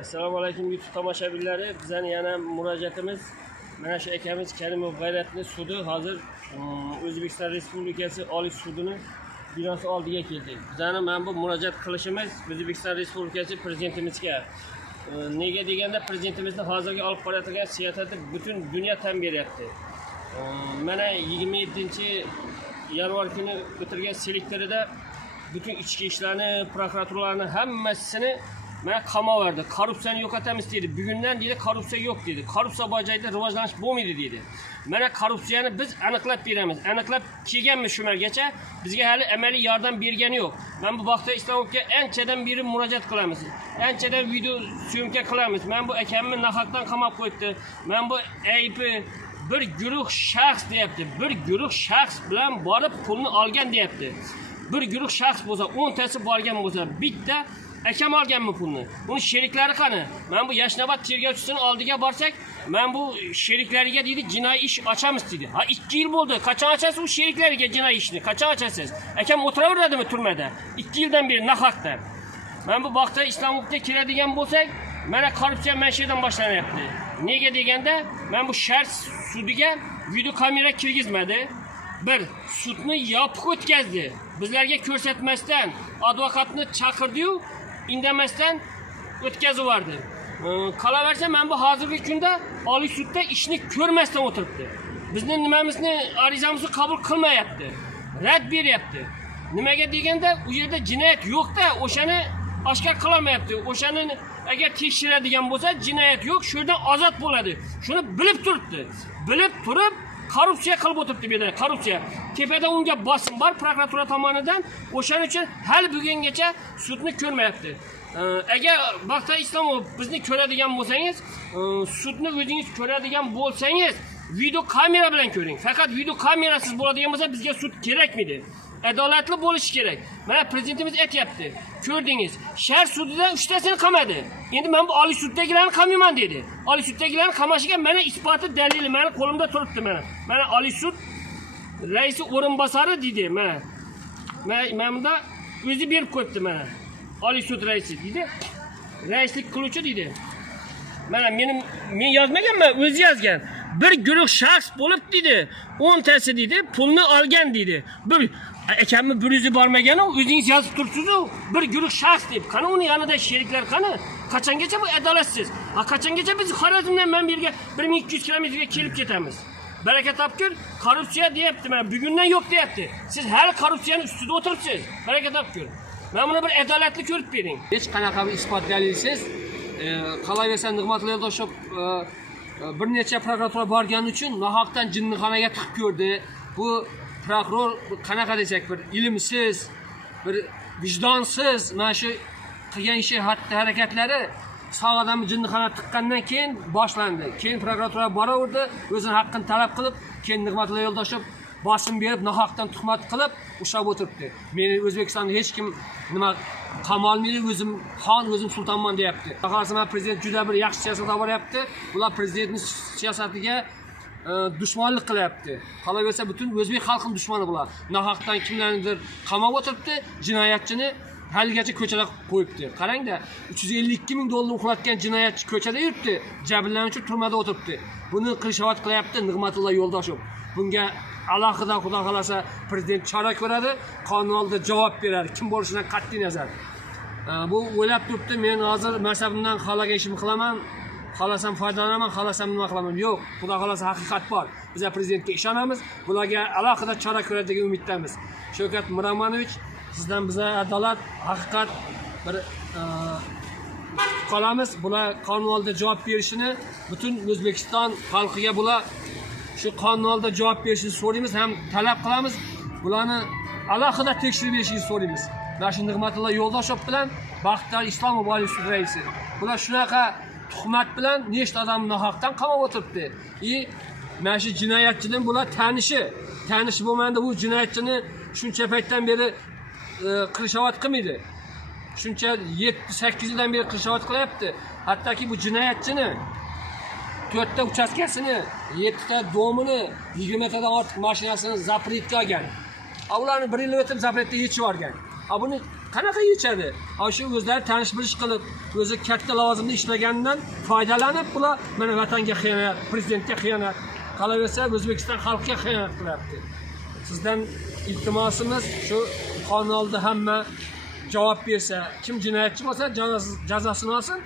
Assalomu alaykum YouTube tomoshabinlari. Bizning yana murojaatimiz mana shu akamiz Karimov G'ayratli sudi hozir O'zbekiston Respublikasi Oliy sudining binosi oldiga keldik. Bizning mana bu murojaat qilishimiz O'zbekiston Respublikasi prezidentimizga. Nega deganda prezidentimizning hozirgi olib borayotgan siyosati butun dunyo tan beryapti. Mana 27-yanvar kuni o'tirgan selektorida bütün ichki ishlarni, prokuraturlarni hammasini mana qamoqlardi. Korrupsiyani yo'qotamiz dedi. Bugundan dedi korrupsiya yo'q dedi. Korrupsiya bor joyda rivojlanish bo'lmaydi dedi. Mana korrupsiyani biz aniqlab beramiz. Aniqlab kelganmi shumargacha bizga hali amaliy yordam bergani yo'q. Men bu vaqtda Islomovga anchadan beri murojaat qilamiz. Anchadan video syomka qilamiz. Men bu akamni nahaqdan qamab qo'yibdi. Men bu aybi bir guruh shaxs deyapti. Bir guruh shaxs bilan borib pulni olgan deyapti. Bir guruh shaxs bo'lsa, 10 tasi borgan bo'lsa, bitta akam olganmi pulni? Uni sheriklari qani? Men bu Yashnobod tergovchisining oldiga borsak, men bu sheriklariga dedi jinoiy ish ochamiz dedi. Ha 2 yil bo'ldi. Qachon ochasiz u sheriklariga jinoiy ishni? Qachon ochasiz? Akam o'tiraveradimi turmada? 2 yildan beri nahaqdan. Men bu vaqtda Islomovga keladigan bo'lsak, mana korrupsiya mana shu yerdan boshlanyapti. Nega deganda, men bu shahar sudiga video kamera kirgizmadi. Bir sudni yopiq o'tkazdi. Bizlarga ko'rsatmasdan advokatni chaqirdi-yu, indamasdan o'tkazib yubordi. Qolaversa, men bu hozirgi kunda Oliy sudda ishni ko'rmasdan o'tiribdi. Bizning nimamizni, arizamizni qabul qilmayapti. Rad beryapti. Nimaga deganda, u yerda jinoyat yo'q-da, o'shani oshkor qila olmayapti. O'shani agar tekshiradigan bo'lsa, jinoyat yo'q, shu yerdan ozod bo'ladi. Shuni bilib turibdi. Bilib turib korrupsiya qilib o'tiribdi bu yerda. Korrupsiya. Tepada unga bosim bor prokuratura tomonidan. O'shaning uchun hali bugungacha sudni ko'rmayapti. Agar vaqtda Islomov bizni ko'radigan bo'lsangiz, sudni o'zingiz ko'radigan bo'lsangiz, video kamera bilan ko'ring. Faqat video kamerasiz bo'ladigan bo'lsa, bizga sud kerakmidi? Adolatli bo'lishi kerak. Mana prezidentimiz aytayapti. Ko'rdingiz, shahar sudida 3 tasini qamadi. Endi men bu Oliy suddagilarni qamayman dedi. Oliy suddagilarni qamashiga mana isboti dalili meni qo'limda turibdi mana. Mana Oliy sud raisi o'rinbosari dedi mana. Men bunda o'zi berib qo'yibdi mana. Oliy sud raisi dedi. Raislik qiluvchi dedi. Mana men yozmaganman, o'zi yozgan. Bir guruh shaxs bo'lib dedi. 10 tasi dedi, pulni olgan dedi. Bir akamni bir yuzi bormagan-u, o'zingiz yozib turibsiz-ku. Bir guruh shaxs deb. Qani uni yanida sheriklar qani? Qachongacha bu adolatsiz? Ha qachongacha biz Xorazmdan men bu yerga 1200 kilometrga kelib ketamiz? Baraka topkur, korrupsiya deyapti. Men bugundan yo'q deyapti. Siz hali korrupsiyani ustida o'tiribsiz. Baraka topkur. Men buni bir adolatli ko'rib bering. Hech qanaqa bir isbot dalilsiz qolaversa Nig'matilla Yo'ldoshev bir necha prokuratura borgani uchun nohaqdan jinnixonaga tiqib ko'rdi. Bu prokuror qanaqa desak, bir ilmsiz, bir vijdonsiz mana shu qilgan ishi, harakatlari sog' odamni jinnixonaga tiqqandan keyin boshlandi. Keyin prokuratura boraverdi, o'zining haqqini talab qilib, keyin Nig'matilla Yo'ldoshev bosim berib, nohaqdan tuhmat qilib ushlab o'tiribdi. Meni O'zbekistonda hech kim nima qamalmaydi, o'zim xon, o'zim sultonman deyapti. Xohlarsam prezident juda bir yaxshi siyosat olib boryapti. Bular prezidentning siyosatiga dushmanlik qilyapti. Qolaversa butun o'zbek xalqining dushmani bular. Nohaqdan kimlarnidir qamab o'tiribdi, jinoyatchini haligacha ko'chada qo'yibdi. Qarangda, 352 ming dollar uxlatgan jinoyatchi ko'chada yuribdi, jabrlanuvchi turmada o'tiribdi. Buni qilishovat qilyapti Nig'matilla Yo'ldoshev. Bunga alohida xudo xolasa prezident chora ko'radi, qonun oldida javob beradi, kim bo'lishidan qat'iy nazar. Bu o'ylab turibdi, men hozir mansabimdan xolagan ishimni qilaman, xolasam foydalanaman, xolasam nima qilaman. Yo'q, xudo xolasa haqiqat bor. Biz prezidentga ishonamiz, bularga alohida chora ko'radi degan umiddamiz. Shavkat Miromonovich, sizdan biza adolat, haqiqat bir qolamiz. Bular qonun oldida javob berishini butun O'zbekiston xalqiga bular shu qonun oldida javob berishini so'raymiz, ham talab qilamiz. Bularni alohida tekshirib berishini so'raymiz. Mana shu Nig'matilla Yo'ldoshev bilan Baxtiyor Islomov Oliy sud raisi. Bular shunaqa tuhmat bilan nechta odamni nohaqdan qamab o'tiribdi. Mana shu jinoyatchining bular tanishi bo'lmanda bu jinoyatchini shuncha paytdan beri qilishovat qilmaydi. Shuncha 7-8 yildan beri qilishovat qilyapti. Hattoki bu jinoyatchini 4 ta uchastkasini, 7 ta domini, 20 tadan ortiq mashinasini zapretga olgan. Ularni 1 yil o'tib zapretda yechib yuborgan. Buni qanaqa yechadi? Shu o'zlari tanish bilish qilib, o'zi katta lavozimda ishlaganidan foydalanib, bular mana vatanga xiyonat, prezidentga xiyonat, qolaversa O'zbekiston xalqiga xiyonat qilyapti. Sizdan iltimosimiz shu qonun oldida hamma javob bersa, kim jinoyatchi bo'lsa jazosini olsin.